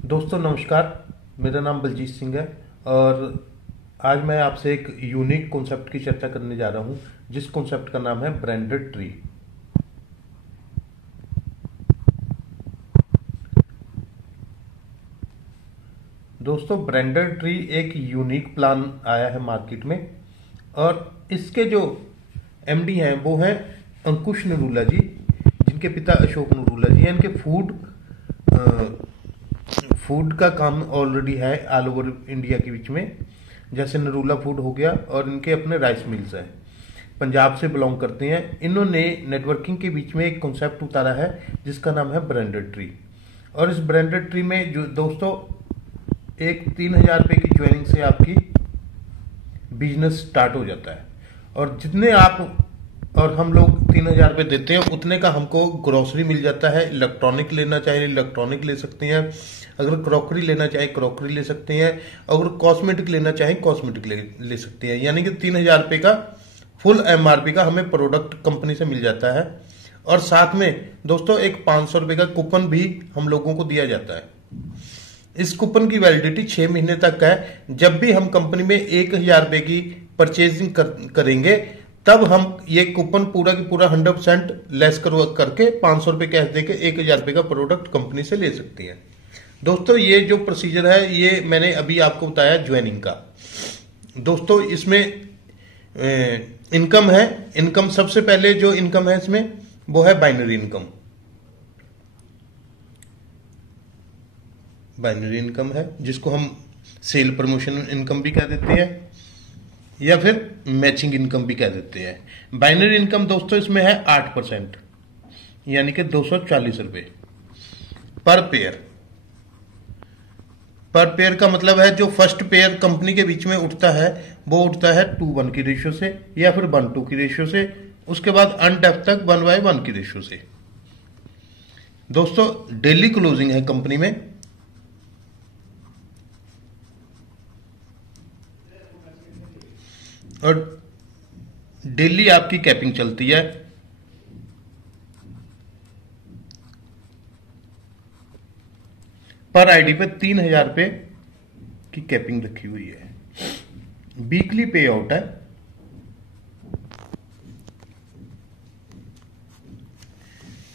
दोस्तों नमस्कार। मेरा नाम बलजीत सिंह है और आज मैं आपसे एक यूनिक कॉन्सेप्ट की चर्चा करने जा रहा हूं, जिस कॉन्सेप्ट का नाम है ब्रांडेड ट्री। दोस्तों ब्रांडेड ट्री एक यूनिक प्लान आया है मार्केट में और इसके जो एमडी हैं वो हैं अंकुश नरूला जी, जिनके पिता अशोक नरूला जी हैं। इनके फूड का काम ऑलरेडी है ऑल ओवर इंडिया के बीच में, जैसे नरूला फूड हो गया, और इनके अपने राइस मिल्स हैं, पंजाब से बिलोंग करते हैं। इन्होंने नेटवर्किंग के बीच में एक कॉन्सेप्ट उतारा है जिसका नाम है ब्रांडेड ट्री। और इस ब्रांडेड ट्री में जो दोस्तों एक 3,000 रुपये की ज्वाइनिंग से आपकी बिजनेस स्टार्ट हो जाता है। और जितने आप और हम लोग 3,000 रुपये देते हैं उतने का हमको ग्रोसरी मिल जाता है। इलेक्ट्रॉनिक लेना चाहे इलेक्ट्रॉनिक ले सकते हैं, अगर क्रॉकरी लेना चाहे क्रॉकरी ले सकते हैं, अगर कॉस्मेटिक लेना चाहे कॉस्मेटिक ले सकते हैं। यानी कि 3,000 रुपये का फुल एमआरपी का हमें प्रोडक्ट कंपनी से मिल जाता है। और साथ में दोस्तों एक 500 रुपये का कूपन भी हम लोगों को दिया जाता है। इस कूपन की वैलिडिटी 6 महीने तक है। जब भी हम कंपनी में 1,000 रुपये की परचेजिंग करेंगे तब हम ये कूपन पूरा की पूरा 100% लेस करके 500 रुपये कैश देके 1,000 रुपये का प्रोडक्ट कंपनी से ले सकती हैं। दोस्तों ये जो प्रोसीजर है ये मैंने अभी आपको बताया ज्वाइनिंग का। दोस्तों इसमें इनकम है। इनकम सबसे पहले जो इनकम है इसमें वो है बाइनरी इनकम। बाइनरी इनकम है जिसको हम सेल प्रमोशन इनकम भी कह देते हैं या फिर मैचिंग इनकम भी कह देते हैं। बाइनरी इनकम दोस्तों इसमें है 8%, यानी कि 240 रुपये पर पेयर। पर पेयर का मतलब है जो फर्स्ट पेयर कंपनी के बीच में उठता है वो उठता है 2:1 की रेशियो से या फिर 1:2 की रेशियो से। उसके बाद अनडेप्थ तक 1:1 की रेशियो से। दोस्तों डेली क्लोजिंग है कंपनी में। और डेली आपकी कैपिंग चलती है। पर आईडी पे 3,000 रुपये की कैपिंग रखी हुई है। वीकली पे आउट है।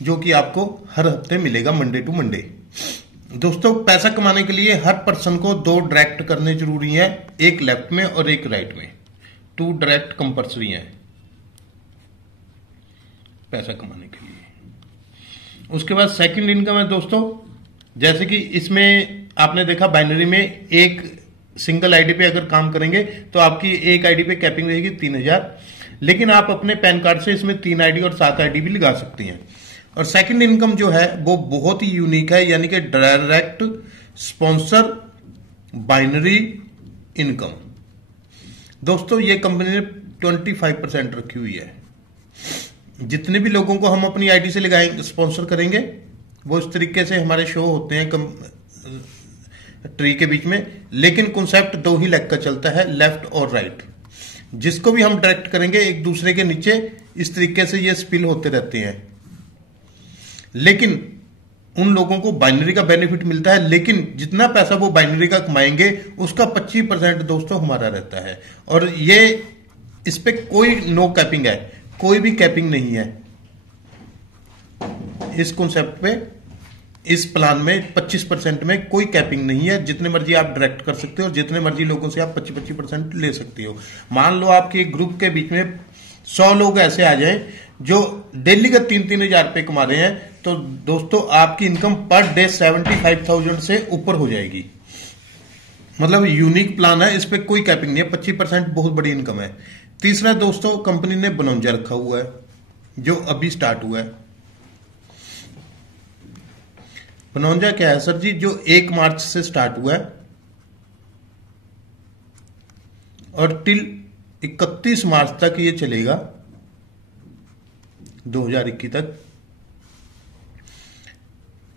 जो कि आपको हर हफ्ते मिलेगा मंडे टू मंडे। दोस्तों पैसा कमाने के लिए हर पर्सन को 2 डायरेक्ट करने जरूरी है, एक लेफ्ट में और एक राइट में। 2 डायरेक्ट कंपल्सरी है पैसा कमाने के लिए। उसके बाद सेकंड इनकम है दोस्तों, जैसे कि इसमें आपने देखा बाइनरी में एक सिंगल आईडी पे अगर काम करेंगे तो आपकी एक आईडी पे कैपिंग रहेगी 3,000, लेकिन आप अपने पैन कार्ड से इसमें 3 आईडी और 7 आईडी भी लगा सकती हैं। और सेकंड इनकम जो है वो बहुत ही यूनिक है, यानी कि डायरेक्ट स्पॉन्सर बाइनरी इनकम। दोस्तों ये कंपनी ने 25% रखी हुई है। जितने भी लोगों को हम अपनी आईडी से लगाएंगे स्पॉन्सर करेंगे वो इस तरीके से हमारे शो होते हैं ट्री के बीच में। लेकिन कॉन्सेप्ट 2 ही लेग का चलता है, लेफ्ट और राइट। जिसको भी हम डायरेक्ट करेंगे एक दूसरे के नीचे इस तरीके से ये स्पिल होते रहते हैं। लेकिन उन लोगों को बाइनरी का बेनिफिट मिलता है, लेकिन जितना पैसा वो बाइनरी का कमाएंगे उसका 25% दोस्तों हमारा रहता है। और ये इस पे कोई नो कैपिंग है, कोई भी कैपिंग नहीं है इस कॉन्सेप्ट पे। इस प्लान में 25% में कोई कैपिंग नहीं है। जितने मर्जी आप डायरेक्ट कर सकते हो और जितने मर्जी लोगों से आप 25% ले सकते हो। मान लो आपके ग्रुप के बीच में 100 लोग ऐसे आ जाएं जो डेली का 3-3 हज़ार रुपये कमा रहे हैं, तो दोस्तों आपकी इनकम पर डे 75,000 से ऊपर हो जाएगी। मतलब यूनिक प्लान है, इस पे कोई कैपिंग नहीं है। 25% बहुत बड़ी इनकम है। तीसरा दोस्तों कंपनी ने बनौजा रखा हुआ है जो अभी स्टार्ट हुआ है। बनौजा क्या है सर जी? जो 1 मार्च से स्टार्ट हुआ है और टिल 31 मार्च तक ये चलेगा, 2021 तक।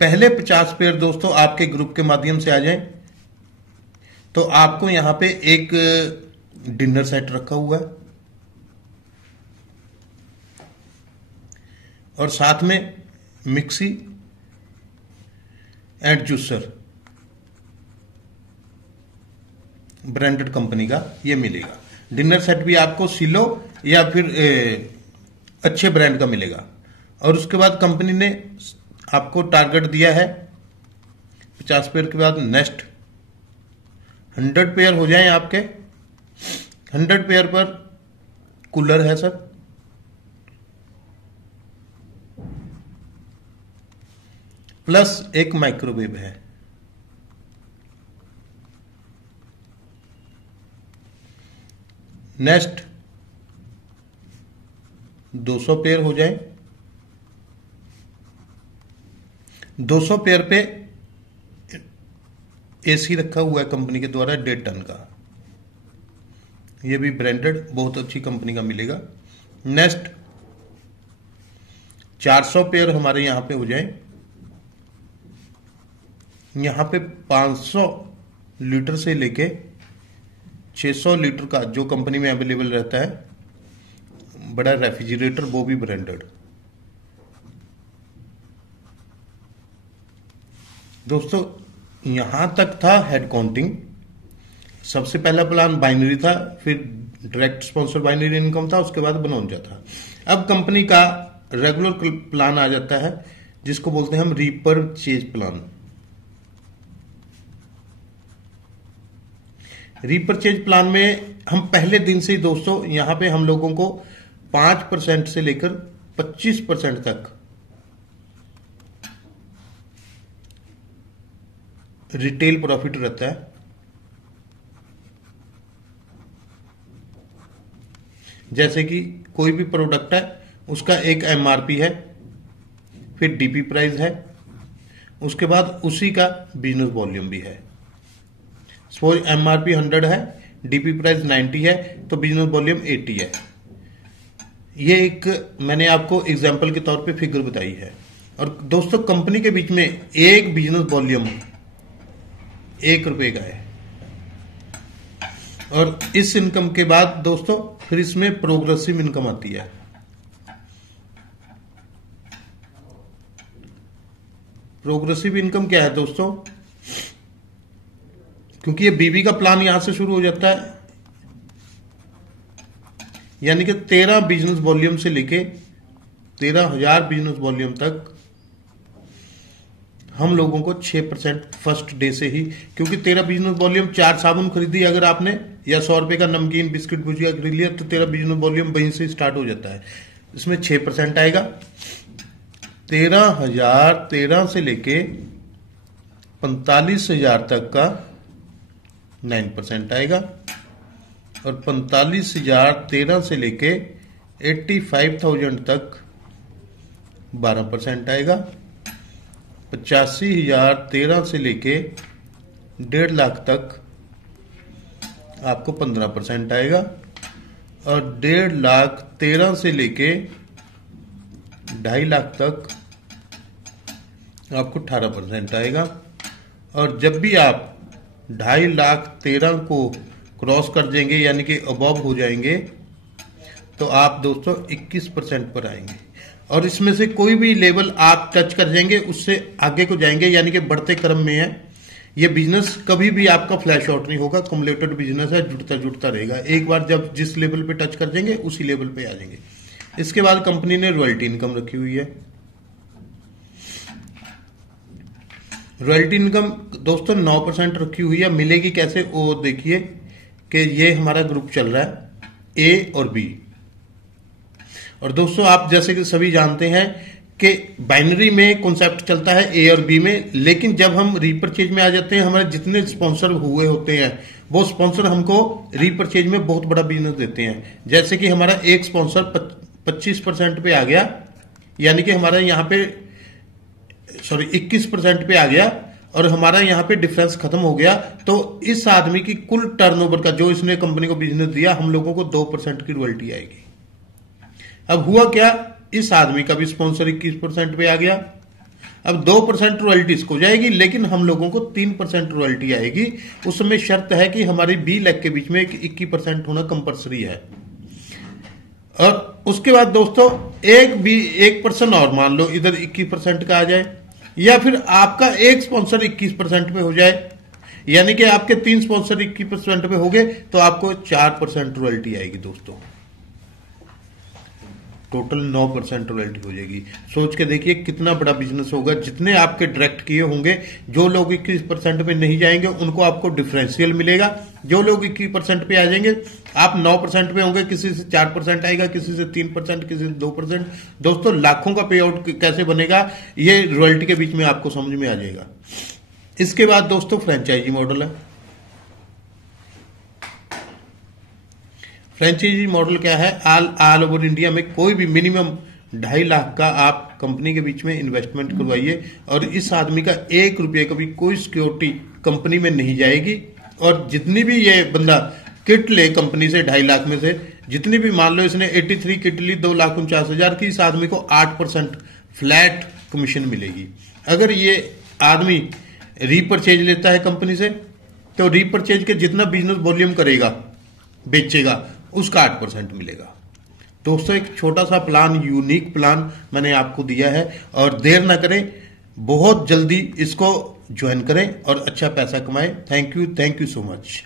पहले 50 पेयर दोस्तों आपके ग्रुप के माध्यम से आ जाएं तो आपको यहां पे एक डिनर सेट रखा हुआ है और साथ में mixie and juicer branded company का ये मिलेगा। डिनर सेट भी आपको सिलो या फिर अच्छे ब्रांड का मिलेगा। और उसके बाद कंपनी ने आपको टारगेट दिया है 50 पेयर के बाद नेक्स्ट 100 पेयर हो जाएं आपके। 100 पेयर पर कूलर है सर, प्लस एक माइक्रोवेव है। नेक्स्ट 200 पेयर हो जाए। 200 पेयर पे एसी रखा हुआ है कंपनी के द्वारा 1.5 टन का, ये भी ब्रांडेड बहुत अच्छी कंपनी का मिलेगा। नेक्स्ट 400 पेयर हमारे यहां पे हो जाए। यहां पे 500 लीटर से लेके 600 लीटर का जो कंपनी में अवेलेबल रहता है बड़ा रेफ्रिजरेटर, वो भी ब्रांडेड। दोस्तों यहां तक था हेड काउंटिंग। सबसे पहला प्लान बाइनरी था, फिर डायरेक्ट स्पॉन्सर बाइनरी इनकम था, उसके बाद बनोंजा था। अब कंपनी का रेगुलर प्लान आ जाता है जिसको बोलते हैं हम रीपरचेज प्लान। रीपरचेज प्लान में हम पहले दिन से ही दोस्तों यहां पे हम लोगों को 5% से लेकर 25% तक रिटेल प्रॉफिट रहता है। जैसे कि कोई भी प्रोडक्ट है उसका एक एमआरपी है, फिर डीपी प्राइस है, उसके बाद उसी का बिजनेस वॉल्यूम भी है। सपोज एमआरपी 100 है, डीपी प्राइस 90 है, तो बिजनेस वॉल्यूम 80 है। ये एक मैंने आपको एग्जांपल के तौर पे फिगर बताई है। और दोस्तों कंपनी के बीच में एक बिजनेस वॉल्यूम 1 रुपए का है। और इस इनकम के बाद दोस्तों फिर इसमें प्रोग्रेसिव इनकम आती है। प्रोग्रेसिव इनकम क्या है दोस्तों? क्योंकि ये बीबी का प्लान यहां से शुरू हो जाता है, यानी कि 13 बिजनेस वॉल्यूम से लेके 13,000 बिजनेस वॉल्यूम तक हम लोगों को 6% फर्स्ट डे से ही, क्योंकि 13 बिजनेस वॉल्यूम 4 साबुन खरीदी अगर आपने या 100 रुपए का नमकीन बिस्किट भुजिया खरीद लिया तो 13 बिजनेस वॉल्यूम वहीं से स्टार्ट हो जाता है। इसमें 6% आएगा। 13,013 से लेके 45,000 तक का 9% आएगा। और 45,013 से लेके 85,000 तक 12% आएगा। 85,013 से लेके 1.5 लाख तक आपको 15% आएगा। और 1.5 लाख 13 से लेके 2.5 लाख तक आपको 18% आएगा। और जब भी आप 2.5 लाख 13 को क्रॉस कर देंगे यानी कि अबव हो जाएंगे तो आप दोस्तों 21% पर आएंगे। और इसमें से कोई भी लेवल आप टच कर जाएंगे उससे आगे को जाएंगे, यानी कि बढ़ते क्रम में है। ये बिजनेस कभी भी आपका फ्लैश आउट नहीं होगा, कम्युलेटेड बिजनेस है, जुड़ता जुड़ता रहेगा। एक बार जब जिस लेवल पे टच कर देंगे उसी लेवल पे आ जाएंगे। इसके बाद कंपनी ने रॉयल्टी इनकम रखी हुई है। रॉयल्टी इनकम दोस्तों 9% रखी हुई है। मिलेगी कैसे वो देखिए कि ये हमारा ग्रुप चल रहा है ए और बी। और दोस्तों आप जैसे कि सभी जानते हैं कि बाइनरी में कॉन्सेप्ट चलता है ए और बी में, लेकिन जब हम रीपरचेज में आ जाते हैं हमारे जितने स्पॉन्सर हुए होते हैं वो स्पॉन्सर हमको रीपरचेज में बहुत बड़ा बिजनेस देते हैं। जैसे कि हमारा एक स्पॉन्सर 25% पे आ गया, यानी कि हमारा यहाँ पे 21% पे आ गया और हमारा यहाँ पे डिफरेंस खत्म हो गया। तो इस आदमी की कुल टर्नओवर का जो इसने कंपनी को बिजनेस दिया हम लोगों को 2% की रॉयल्टी आएगी। अब हुआ क्या, इस आदमी का भी स्पॉन्सर 21% पे आ गया। अब 2% रॉयल्टी इसको जाएगी, लेकिन हम लोगों को 3% रॉयल्टी आएगी। उसमें शर्त है कि हमारी बी लेग के बीच में 21% होना कंपलसरी है। और उसके बाद दोस्तों एक पर्सन और मान लो इधर 21% का आ जाए, या फिर आपका एक स्पॉन्सर 21% पे हो जाए यानी कि आपके 3 स्पॉन्सर 21% पे हो गए तो आपको 4% रॉयल्टी आएगी दोस्तों। टोटल 9% रॉयल्टी हो जाएगी। सोच के देखिए कितना बड़ा बिजनेस होगा। जितने आपके डायरेक्ट किए होंगे, जो लोग 21% पे नहीं जाएंगे उनको आपको डिफरेंशियल मिलेगा। जो लोग 21% पे आ जाएंगे, आप 9% पे होंगे, किसी से 4% आएगा, किसी से 3%, किसी से 2%। दोस्तों लाखों का पे आउट कैसे बनेगा, ये रॉयल्टी के बीच में आपको समझ में आ जाएगा। इसके बाद दोस्तों फ्रेंचाइजी मॉडल है। फ्रेंचाइजी मॉडल क्या है? ऑल ओवर इंडिया में कोई भी मिनिमम 2.5 लाख का आप कंपनी के बीच में इन्वेस्टमेंट करवाइए और इस आदमी का 1 रुपये का भी कोई सिक्योरिटी कंपनी में नहीं जाएगी। और जितनी भी ये बंदा किट ले कंपनी से 2.5 लाख में से, जितनी भी मान लो इसने 83 किट ली 2,49,000 की, इस आदमी को 8% फ्लैट कमीशन मिलेगी। अगर ये आदमी रीपरचेज लेता है कंपनी से, तो रीपरचेज के जितना बिजनेस वॉल्यूम करेगा, बेचेगा, उसका 8% मिलेगा। दोस्तों एक छोटा सा प्लान, यूनिक प्लान मैंने आपको दिया है और देर ना करें, बहुत जल्दी इसको ज्वाइन करें और अच्छा पैसा कमाएं। Thank you so much.